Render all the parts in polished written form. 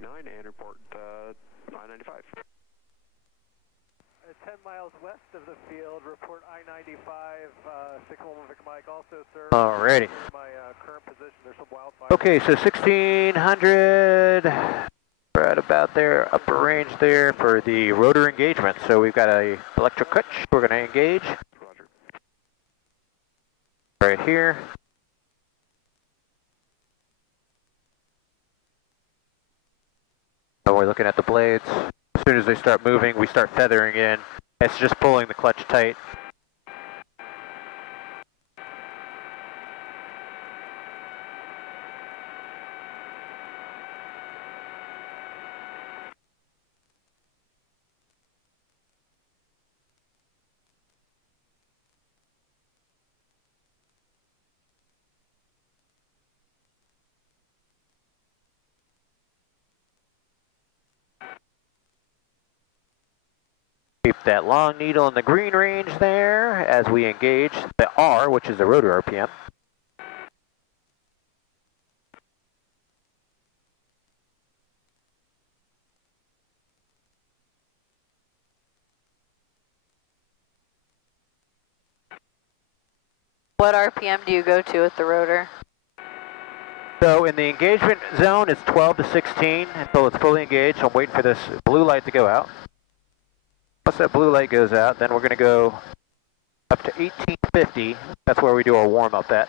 189 and report I-95. 10 miles west of the field, report I-95, 61 Victor Mike, also sir. Alrighty. My current position, there's some wildfire. Okay, so 1600, right about there, upper range there for the rotor engagement. So we've got a electric clutch, we're going to engage. Roger. Right here. So we're looking at the blades. As soon as they start moving, we start feathering in. It's just pulling the clutch tight. Keep that long needle in the green range there as we engage the R, which is the rotor RPM. What RPM do you go to with the rotor? So in the engagement zone, it's 12 to 16 until it's fully engaged. I'm waiting for this blue light to go out. Once that blue light goes out, then we're going to go up to 1850. That's where we do our warm-up at.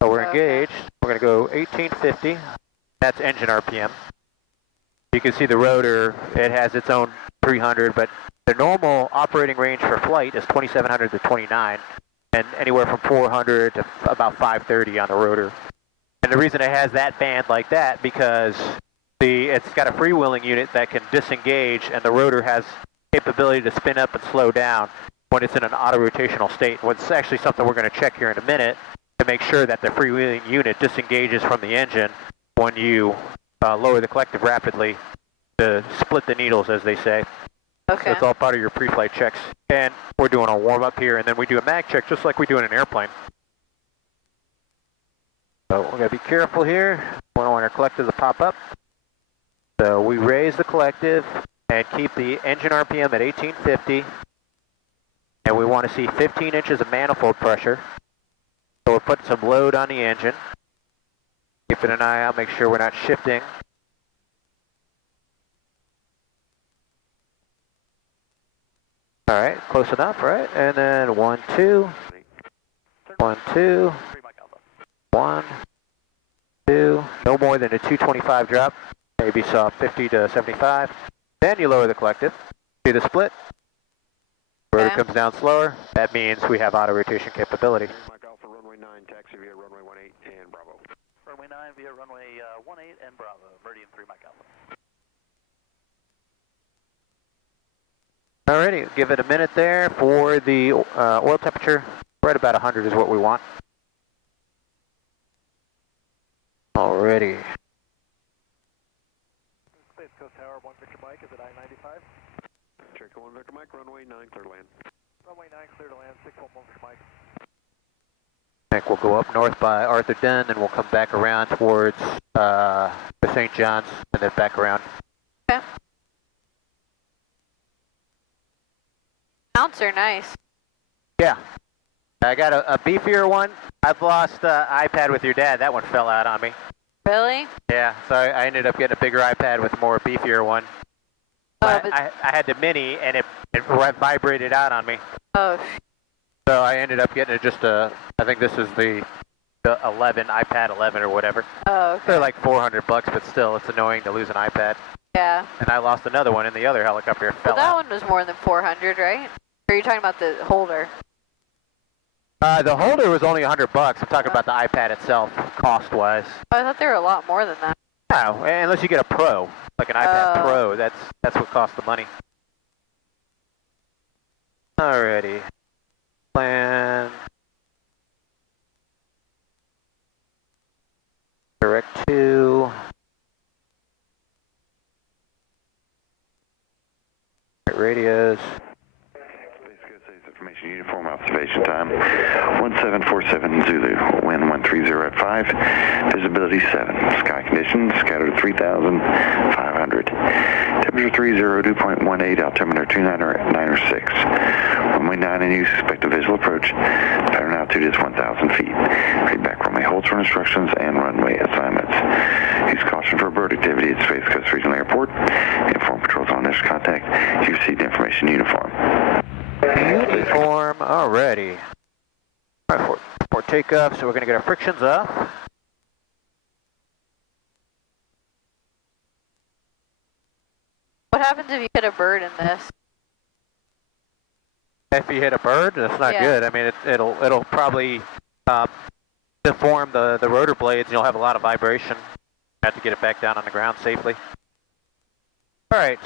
So we're engaged. We're going to go 1850. That's engine RPM. You can see the rotor. It has its own 300, but the normal operating range for flight is 2700 to 29, and anywhere from 400 to about 530 on the rotor. And the reason it has that band like that because it's got a freewheeling unit that can disengage, and the rotor has capability to spin up and slow down when it's in an auto-rotational state. It's actually something we're going to check here in a minute to make sure that the freewheeling unit disengages from the engine when you lower the collective rapidly to split the needles, as they say. Okay. So it's all part of your pre-flight checks. And we're doing a warm-up here, and then we do a mag check just like we do in an airplane. So we're going to be careful here. We don't want our collective to pop up. So we raise the collective and keep the engine RPM at 1850. And we want to see 15 inches of manifold pressure. So we're putting some load on the engine. Keeping an eye out, make sure we're not shifting. All right, close enough, right? And then 1, 2. 1, 2. 1, 2. No more than a 225 drop. Maybe saw 50 to 75. Then you lower the collective. See the split. Rotor comes down slower. That means we have auto rotation capability. Mike Alpha, runway 9, taxi via runway 18 and Bravo. Runway 9 via runway 18 and Bravo, Meridian 3 Mike Alpha. Alrighty, give it a minute there for the oil temperature. Right about 100 is what we want. Alrighty. Space Coast Tower 1 Victor Mike, is it I-95? Check 1 Victor Mike, runway 9, clear to land. Runway 9, clear to land, 611 Victor Mike. I think we'll go up north by Arthur Den, then we'll come back around towards the St. John's, and then back around. Okay. Mounts are nice. Yeah. I got a beefier one. I've lost iPad with your dad. That one fell out on me. Really? Yeah, so I ended up getting a bigger iPad with a more beefier one. Oh, I had the mini, and it vibrated out on me. Oh. So I ended up getting just I think this is the 11, iPad 11 or whatever. Oh, okay. They're like $400, but still, it's annoying to lose an iPad. Yeah. And I lost another one in the other helicopter. It fell Well, that out. one was more than 400, right? Or are you talking about the holder? The holder was only $100. I'm talking about the iPad itself, cost-wise. Oh, I thought they were a lot more than that. No, unless you get a Pro, like an iPad Pro. That's what costs the money. Alrighty. Plan. Direct to. Radios. Information uniform observation time 1747 Zulu, wind 130 at 5, visibility 7, sky conditions scattered 3,000, 5 Cruiser 30, dew point 18, altimeter 296. Runway 9 and use, expect a visual approach. Pattern altitude is 1,000 feet. Feedback runway holds for instructions and runway assignments. Use caution for bird activity at Space Coast Regional Airport. Inform patrols on initial contact. You received information uniform. Uniform already. All right, for takeoff, so we're going to get our frictions up. What happens if you hit a bird in this? If you hit a bird, that's not good. I mean, it'll probably deform the rotor blades, and you'll have a lot of vibration. You have to get it back down on the ground safely. All right,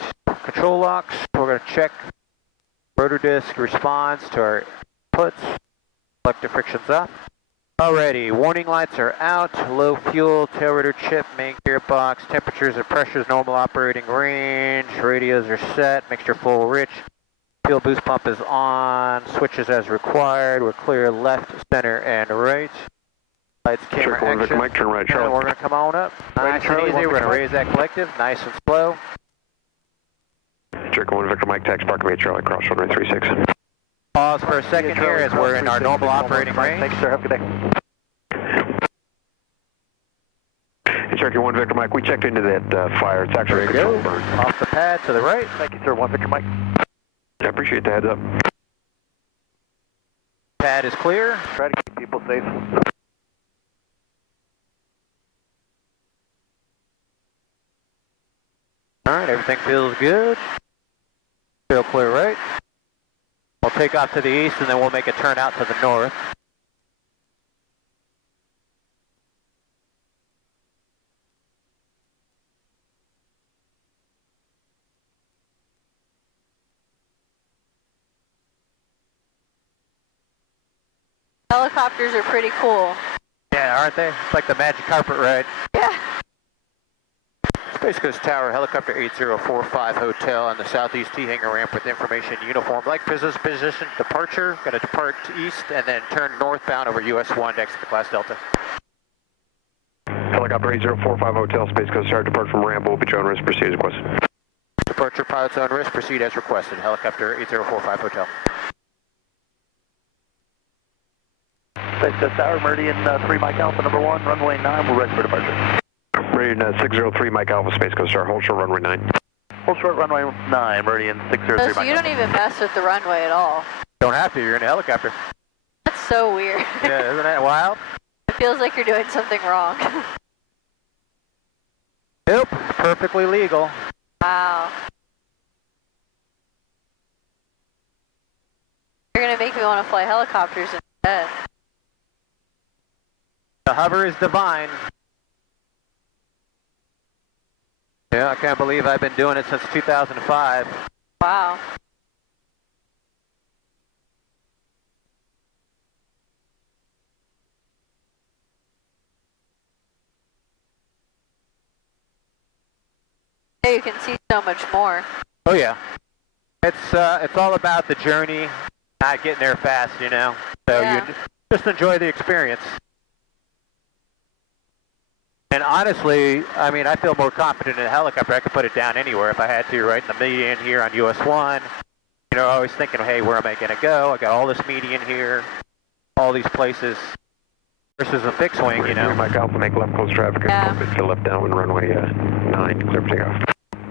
control locks. We're going to check rotor disc responds to our puts. Collector frictions up. Alrighty, warning lights are out. Low fuel, tail rotor chip, main gearbox. Temperatures and pressures normal operating range. Radios are set. Mixture full rich. Fuel boost pump is on. Switches as required. We're clear left, center, and right. Lights, camera, Check one, action. Mike, turn right, And Charlie. we're going to come on up. Nice and easy. We're going to raise that collective. Nice and slow. Check 1, Victor Mike, taxi park, Charlie, cross runway 36. Pause for a second here as we're in our normal operating range. Thanks, sir. Have a good day. Cherokee 1, Victor Mike, we checked into that fire. It's actually a There you control go. burn. Off the pad to the right. Thank you, sir. 1 Victor Mike. I appreciate the heads up. Pad is clear. Try to keep people safe. All right, everything feels good. Feel clear right. We'll take off to the east and then we'll make a turn out to the north. Helicopters are pretty cool. Yeah, aren't they? It's like the magic carpet ride. Yeah. Space Coast Tower, helicopter 8045 Hotel on the southeast T hangar ramp with information uniform. Like position departure, going to depart east and then turn northbound over US 1 to exit the class Delta. Helicopter 8045 Hotel, Space Coast Tower, depart from ramp, will be shown risk, proceed as requested. Departure pilot's own risk, proceed as requested. Helicopter 8045 Hotel. Space Coast Tower, Meridian 3 Mike Alpha, number 1, runway 9, we're ready for departure. Meridian 603 Mike Alpha, Space Coast Tower, hold short runway 9. Hold short runway 9, Meridian 603 So Mike you don't even mess with the runway at all. Don't have to, you're in a helicopter. That's so weird. Yeah, isn't that wild? It feels like you're doing something wrong. Nope, perfectly legal. Wow. You're gonna make me want to fly helicopters instead. The hover is divine. Yeah, I can't believe I've been doing it since 2005. Wow. Hey, you can see so much more. Oh yeah. It's all about the journey, not getting there fast, you know. So Yeah. you just enjoy the experience. And honestly, I mean, I feel more confident in a helicopter. I could put it down anywhere if I had to, right in the median here on US 1. You know, always thinking, hey, where am I going to go? I got all this median here, all these places. Versus a fixed wing, you know. Mike Alpha, make left close traffic, Yeah. and to left downwind runway 9, clear for takeoff.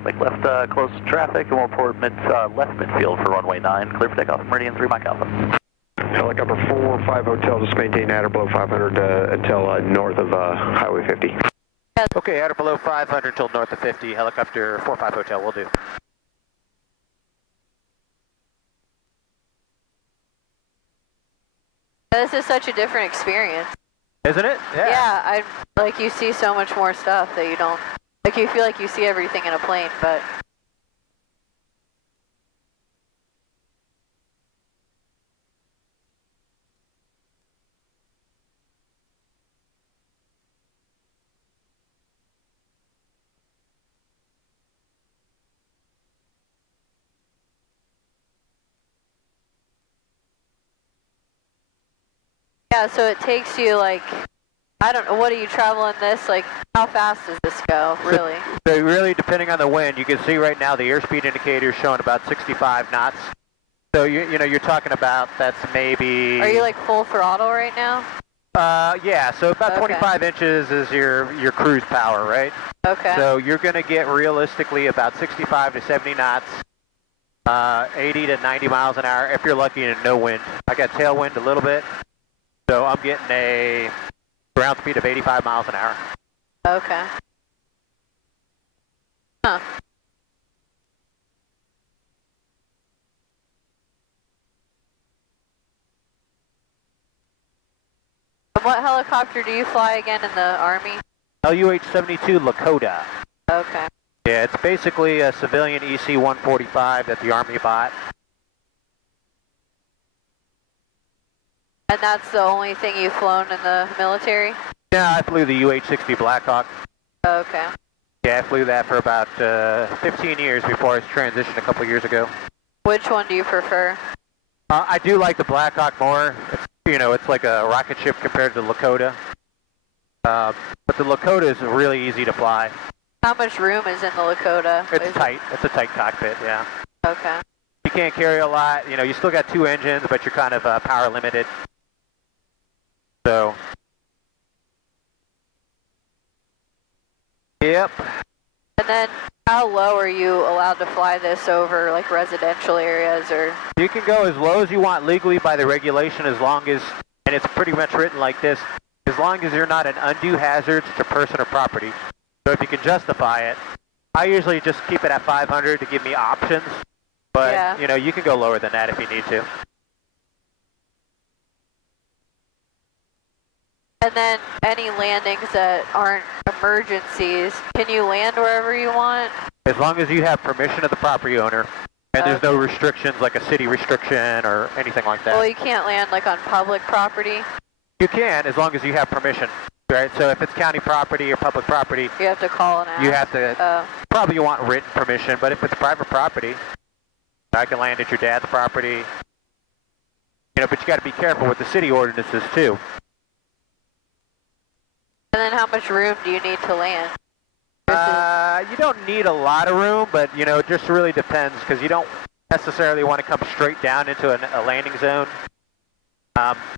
Make left close traffic, and we'll report left midfield for runway 9, clear for takeoff, Meridian 3 Mike Alpha. Helicopter 405 Hotel, just maintain at or below 500 until north of Highway 50. Okay, at or below 500 until north of 50. Helicopter 45 Hotel will do. This is such a different experience. Isn't it? Yeah, like you see so much more stuff that you don't, like you feel like you see everything in a plane, but yeah, so it takes you like I don't know, what do you travel in this? Like, how fast does this go, really? So really, depending on the wind, you can see right now the airspeed indicator is showing about 65 knots. So you know, you're talking about that's maybe. Are you like full throttle right now? Yeah. So about Okay. 25 inches is your cruise power, right? Okay. So you're going to get realistically about 65 to 70 knots, 80 to 90 miles an hour if you're lucky and no wind. I got tailwind a little bit, so I'm getting a ground speed of 85 miles an hour. Okay. Huh. And what helicopter do you fly again in the Army? LUH-72 Lakota. Okay. Yeah, it's basically a civilian EC-145 that the Army bought. And that's the only thing you've flown in the military? Yeah, I flew the UH-60 Blackhawk. Okay. Yeah, I flew that for about 15 years before I was transitioned a couple years ago. Which one do you prefer? I do like the Blackhawk more. It's, you know, it's like a rocket ship compared to the Lakota. But the Lakota is really easy to fly. How much room is in the Lakota? It's tight. It's a tight cockpit, yeah. Okay. You can't carry a lot. You know, you still got 2 engines, but you're kind of power limited. So. Yep. And then how low are you allowed to fly this over, like residential areas or? You can go as low as you want legally by the regulation as long as, and it's pretty much written like this, as long as you're not an undue hazard to person or property. So if you can justify it, I usually just keep it at 500 to give me options, but Yeah. you know, you can go lower than that if you need to. And then any landings that aren't emergencies, can you land wherever you want? As long as you have permission of the property owner, and there's no restrictions like a city restriction or anything like that. Well, you can't land like on public property. You can, as long as you have permission, right? So if it's county property or public property, You have to call and ask. you have to, probably you want written permission, but if it's private property, I can land at your dad's property. You know, but you got to be careful with the city ordinances too. And then how much room do you need to land? You don't need a lot of room, but you know, it just really depends because you don't necessarily want to come straight down into a landing zone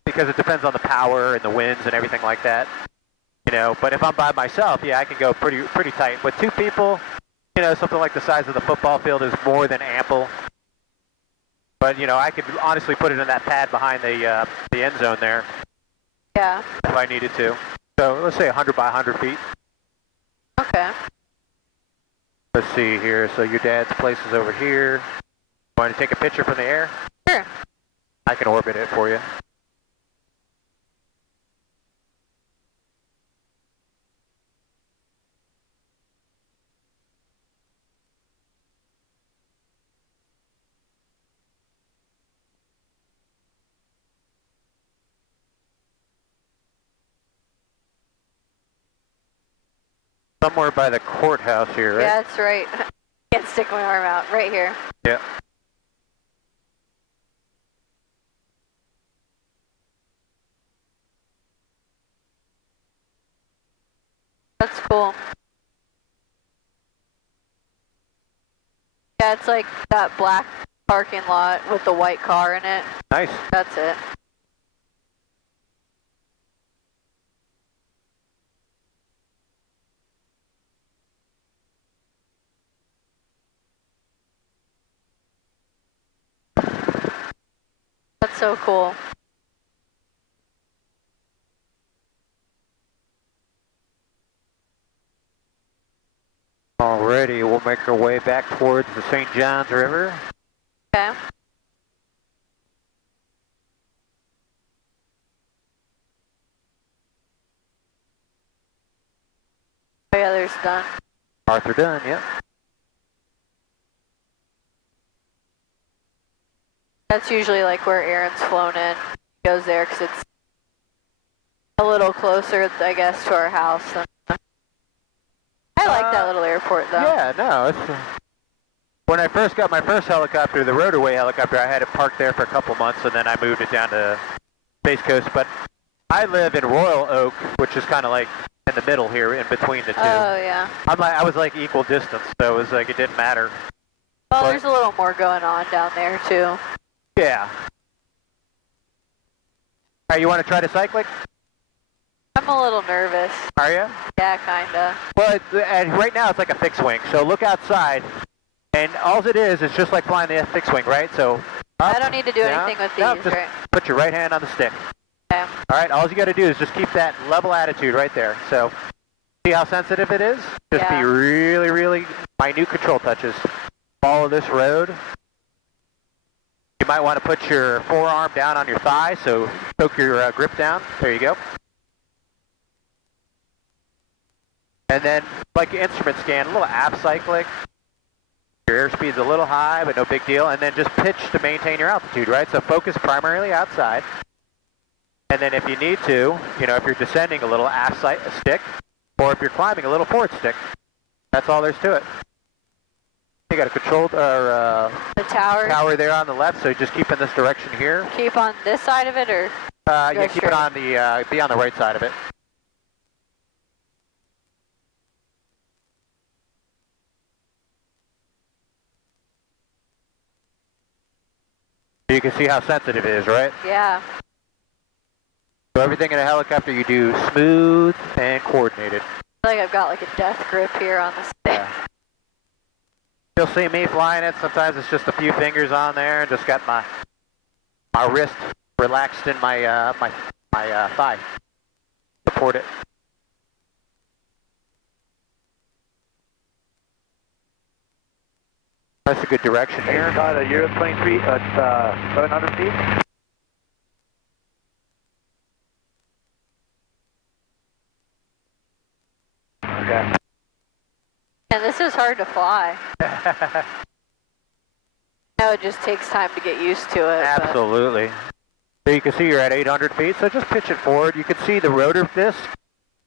because it depends on the power and the winds and everything like that. You know, but if I'm by myself, yeah, I can go pretty tight. With 2 people, you know, something like the size of the football field is more than ample. But you know, I could honestly put it in that pad behind the end zone there. Yeah. If I needed to. So let's say 100 by 100 feet. Okay. Let's see here. So your dad's place is over here. Want to take a picture from the air? Sure. I can orbit it for you. Somewhere by the courthouse here, right? Yeah, that's right. Can't stick my arm out. Right here. Yeah. That's cool. Yeah, it's like that black parking lot with the white car in it. Nice. That's it. That's so cool. Alrighty, we'll make our way back towards the St. Johns River. Okay. Oh yeah, there's Dunn. Arthur Dunn, yep. That's usually like where Aaron's flown in. He goes there because it's a little closer, I guess, to our house. I like that little airport, though. Yeah, no, it's... when I first got my first helicopter, the rotorway helicopter, I had it parked there for a couple months, and then I moved it down to Space Coast. But I live in Royal Oak, which is kind of like in the middle here, in between the two. Oh, yeah. I was like equal distance, so it was like it didn't matter. Well, But- there's a little more going on down there, too. Yeah. All right, you want to try the Cyclic? I'm a little nervous. Are you? Yeah, kinda. But and right now it's like a fixed wing, so look outside, and all it is just like flying the fixed wing, right? So up, I don't need to do down, anything with these, up, just right? put your right hand on the stick. Okay. All right, all you got to do is just keep that level attitude right there. So see how sensitive it is? Just Yeah. be really, really minute control touches. Follow this road. You might want to put your forearm down on your thigh, so poke your grip down. There you go. And then, like instrument scan, a little app cyclic. Your airspeed's a little high, but no big deal. And then just pitch to maintain your altitude, right? So focus primarily outside. And then if you need to, you know, if you're descending a little aft stick, or if you're climbing a little forward stick. That's all there's to it. You got a controlled The tower. tower there on the left, so just keep in this direction here. Keep on this side of it, or? Yeah, Go keep straight. it on the, be on the right side of it. You can see how sensitive it is, right? Yeah. So everything in a helicopter you do smooth and coordinated. I feel like I've got like a death grip here on this thing. Yeah. You'll see me flying it. Sometimes it's just a few fingers on there, and just got my wrist relaxed in my thigh. Support it. That's a good direction here. You're at 23 at 700 feet. Okay. And this is hard to fly. I know it just takes time to get used to it. but- Absolutely. So you can see you're at 800 feet, so just pitch it forward. You can see the rotor disc.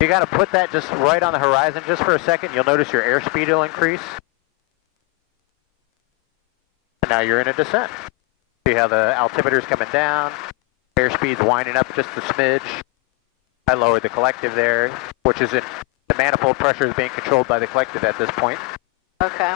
You got to put that just right on the horizon just for a second. You'll notice your airspeed will increase. And now you're in a descent. See how the altimeter's coming down. Airspeed's winding up just a smidge. I lowered the collective there, which is in the manifold pressure is being controlled by the collective at this point. Okay.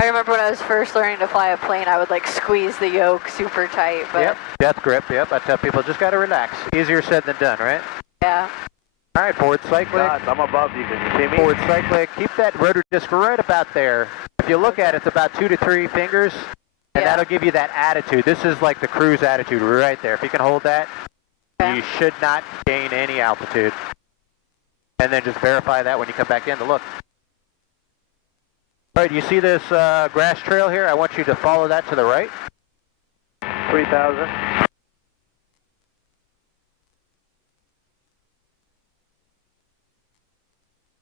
I remember when I was first learning to fly a plane, I would like squeeze the yoke super tight, but Yep, death grip, yep. I tell people just got to relax. Easier said than done, right? yeah. All right, forward cyclic. God, I'm above you. Can you see me? Forward cyclic. Keep that rotor disc right about there. If you look at it, it's about 2 to 3 fingers, and Yeah. that'll give you that attitude. This is like the cruise attitude right there. If you can hold that, Okay. you should not gain any altitude. And then just verify that when you come back in to look. All right, you see this grass trail here? I want you to follow that to the right. 3,000.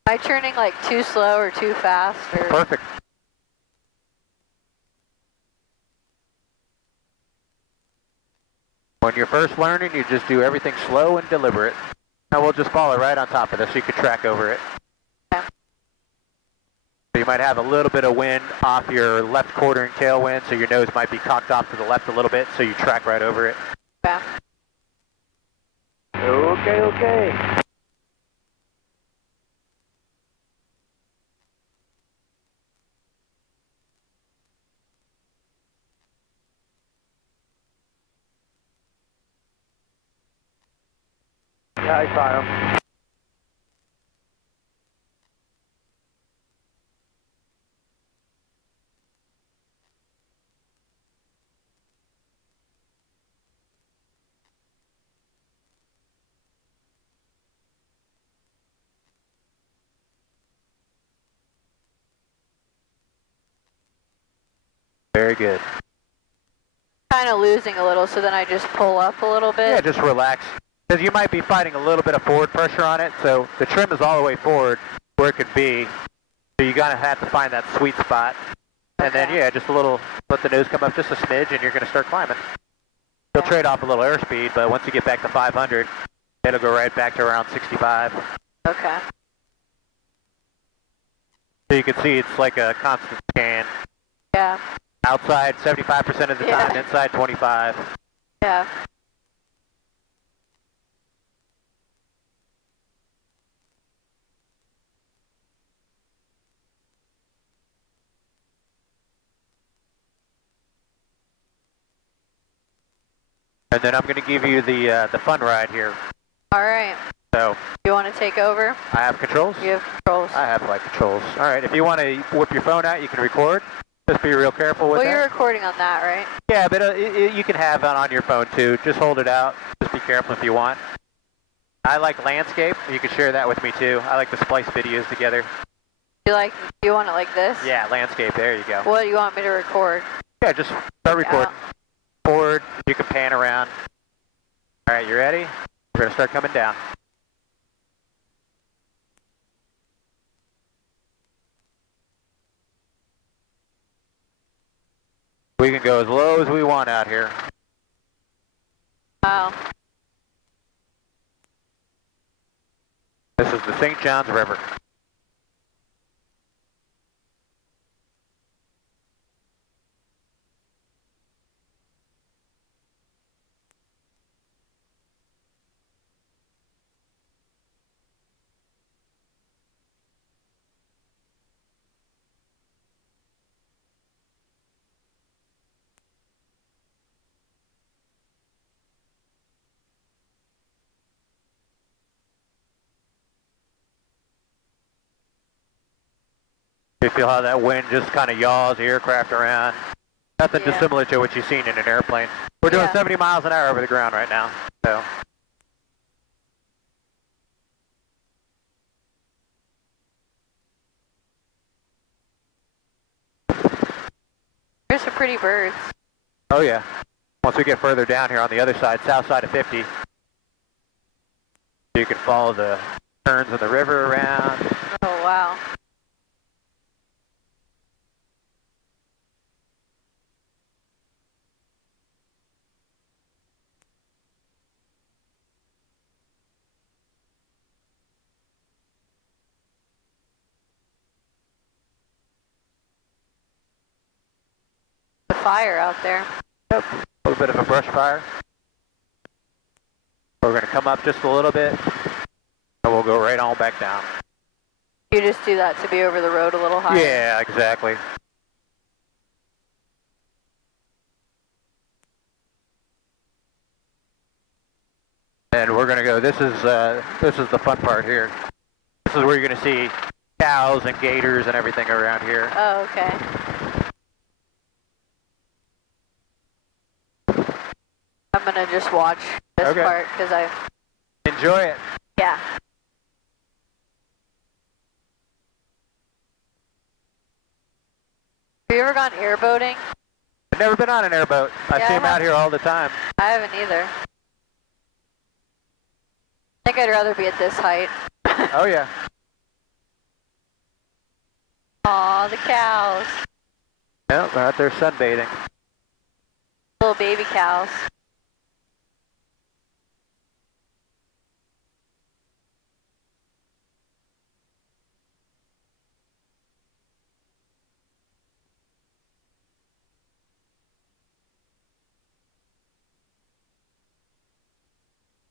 Am I turning like too slow or too fast? Or? Perfect. When you're first learning, you just do everything slow and deliberate. And we'll just follow right on top of this so you can track over it. Okay. So you might have a little bit of wind off your left quartering tailwind, so your nose might be cocked off to the left a little bit, so you track right over it. Okay. Okay. Yeah, I saw him. Very good. Kind of losing a little, so then I just pull up a little bit. Yeah, just relax. Because you might be fighting a little bit of forward pressure on it, so the trim is all the way forward where it could be. So you're going to have to find that sweet spot. And then, Okay. yeah, just a little, let the nose come up just a smidge, and you're going to start climbing. You'll Okay. trade off a little airspeed, but once you get back to 500, it'll go right back to around 65. Okay. So you can see it's like a constant scan. Yeah. Outside 75% of the time, inside 25. Yeah. And then I'm going to give you the fun ride here. All right. So, you want to take over? I have controls? You have controls. I have flight controls. All right, if you want to whip your phone out, you can record. Just be real careful with that. Well, you're recording on that, right? Yeah, but you can have it on your phone too. Just hold it out. Just be careful if you want. I like landscape. You can share that with me too. I like to splice videos together. Do you want it like this? Yeah, landscape. There you go. What do you want me to record? Yeah, just start recording. Forward. You can pan around. All right, you ready? We're going to start coming down. We can go as low as we want out here. Wow. This is the St. Johns River. You feel how that wind just kind of yaws the aircraft around. Nothing dissimilar to what you've seen in an airplane. We're doing 70 miles an hour over the ground right now. So. There's some pretty birds. Oh yeah. Once we get further down here on the other side, south side of 50, you can follow the turns of the river around. Oh wow. The fire out there. Yep. A little bit of a brush fire. We're going to come up just a little bit, and we'll go right on back down. You just do that to be over the road a little higher? Yeah, exactly. And we're going to go, this is the fun part here. This is where you're going to see cows and gators and everything around here. Oh, okay. I'm going to just watch this part because I... Enjoy it. Yeah. Have you ever gone airboating? I've never been on an airboat. I see them out here all the time. I haven't either. I think I'd rather be at this height. Oh yeah. Aw, the cows. Yeah, they're out there sunbathing. Little baby cows.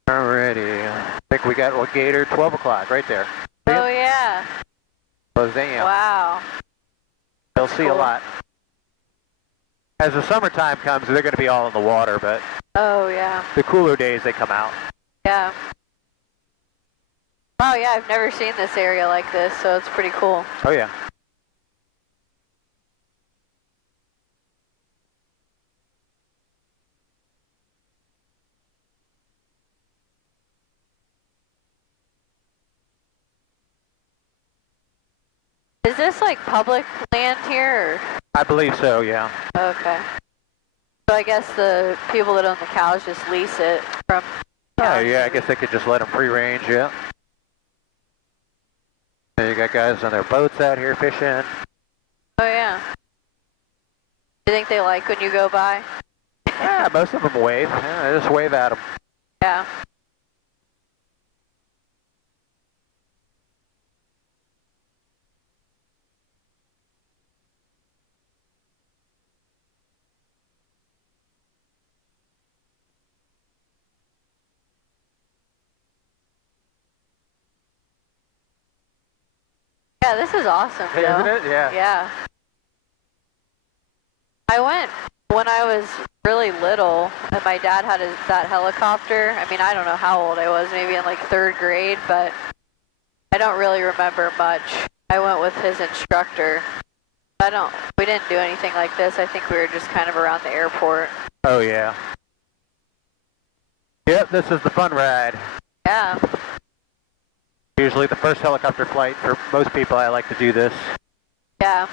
Alrighty. I think we got what gator? 12 o'clock right there. See Oh yeah. Those damn. Wow. They'll see a lot. As the summertime comes, they're going to be all in the water, but Oh yeah. the cooler days they come out. Yeah. Oh yeah, I've never seen this area like this, so it's pretty cool. Oh yeah. Is this like public land here? Or? I believe so, yeah. Okay. So I guess the people that own the cows just lease it from... Oh yeah, I guess they could just let them free range, yeah. And you got guys on their boats out here fishing. Oh yeah. Do you think they like when you go by? Yeah, most of them wave. Yeah, they just wave at them. Yeah. Yeah, this is awesome, Hey, Joe. isn't it? Yeah. Yeah. I went when I was really little, and my dad had that helicopter. I mean, I don't know how old I was, maybe in like 3rd grade, but I don't really remember much. I went with his instructor. We didn't do anything like this. I think we were just kind of around the airport. Oh, yeah. Yep, this is the fun ride. Yeah. Usually the first helicopter flight for most people. I like to do this. Yeah.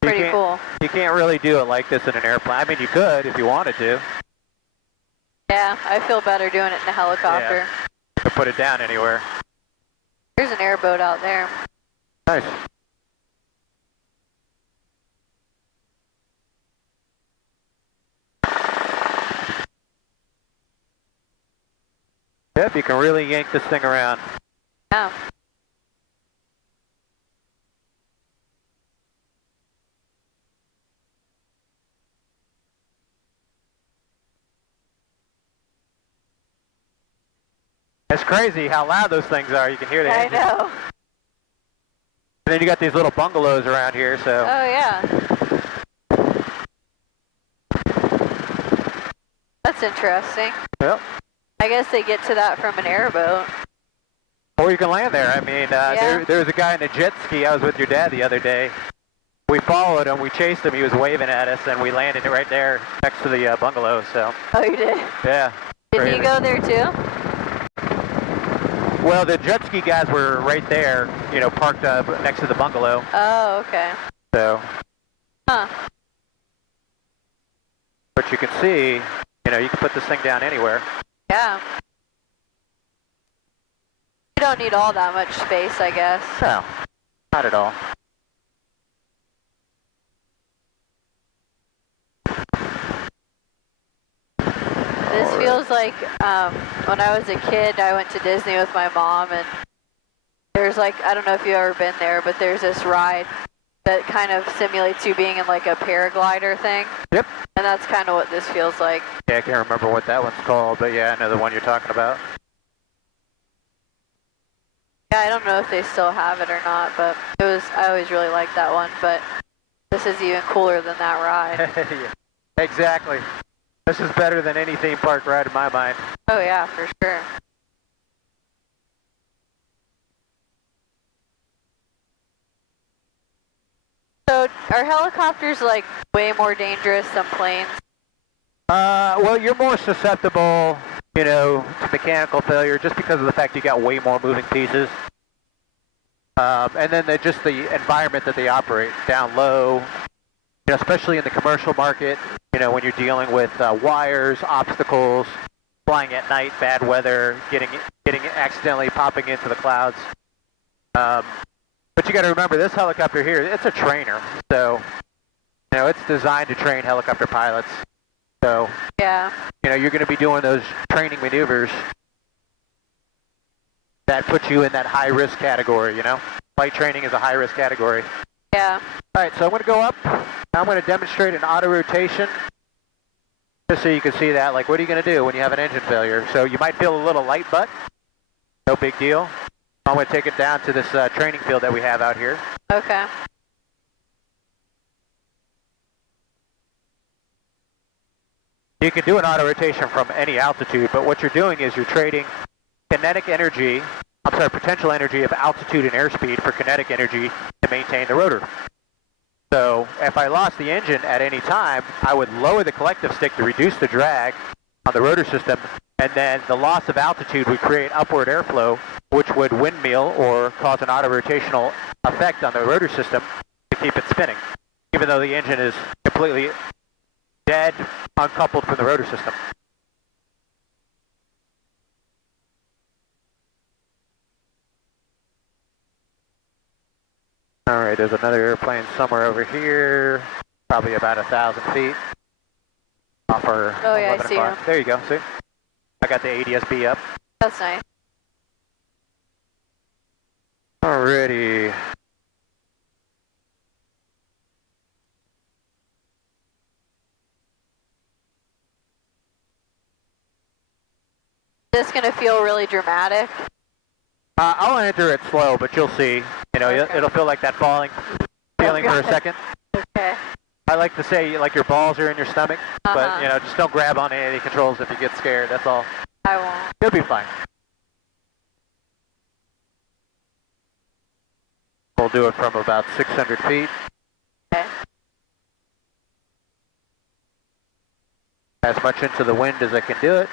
Pretty cool. You can't really do it like this in an airplane. I mean, you could if you wanted to. Yeah, I feel better doing it in a helicopter. Yeah. You could put it down anywhere. There's an airboat out there. Nice. Yep, you can really yank this thing around. Yeah. It's crazy how loud those things are. You can hear the I engine. know. And then you got these little bungalows around here, so. Oh, yeah. That's interesting. Yep. I guess they get to that from an airboat. Or you can land there. I mean, there was a guy in a jet ski. I was with your dad the other day. We followed him. We chased him. He was waving at us, and we landed right there next to the bungalow. So. Oh, you did? Yeah. Did crazy. he go there too? Well, the jet ski guys were right there, you know, parked next to the bungalow. Oh, okay. So. Huh. But you can see, you know, you can put this thing down anywhere. Yeah. You don't need all that much space, I guess. No, not at all. This feels like when I was a kid, I went to Disney with my mom, and there's like, I don't know if you've ever been there, but there's this ride that kind of simulates you being in like a paraglider thing. Yep. And that's kind of what this feels like. Yeah, I can't remember what that one's called, but yeah, I know the one you're talking about. Yeah, I don't know if they still have it or not, but I always really liked that one, but this is even cooler than that ride. Yeah, exactly. This is better than any theme park ride in my mind. Oh yeah, for sure. So are helicopters like way more dangerous than planes? Well, you're more susceptible, you know, to mechanical failure just because of the fact you got way more moving pieces. And then just the environment that they operate, down low, you know, especially in the commercial market, you know, when you're dealing with wires, obstacles, flying at night, bad weather, getting accidentally popping into the clouds. But you got to remember, this helicopter here, it's a trainer, so you know it's designed to train helicopter pilots. So Yeah. you know you're going to be doing those training maneuvers that put you in that high risk category. You know, flight training is a high risk category. Yeah. All right, so I'm going to go up. Now I'm going to demonstrate an auto rotation, just so you can see that. Like, what are you going to do when you have an engine failure? So you might feel a little light butt. No big deal. I'm going to take it down to this training field that we have out here. Okay. You can do an auto rotation from any altitude, but what you're doing is you're trading potential energy of altitude and airspeed for kinetic energy to maintain the rotor. So if I lost the engine at any time, I would lower the collective stick to reduce the drag on the rotor system, and then the loss of altitude would create upward airflow, which would windmill or cause an auto-rotational effect on the rotor system to keep it spinning, even though the engine is completely dead, uncoupled from the rotor system. All right, there's another airplane somewhere over here, probably about 1,000 feet off our Oh yeah, 11 I see o'clock. him. There you go, see? I got the ADS-B up. That's nice. Alrighty. Is this going to feel really dramatic? I'll enter it slow, but you'll see. You know, Okay. it'll feel like that falling feeling for a second. Okay. I like to say like your balls are in your stomach, but you know, just don't grab on any of the controls if you get scared. That's all. I won't. You'll be fine. We'll do it from about 600 feet. Okay. As much into the wind as I can do it.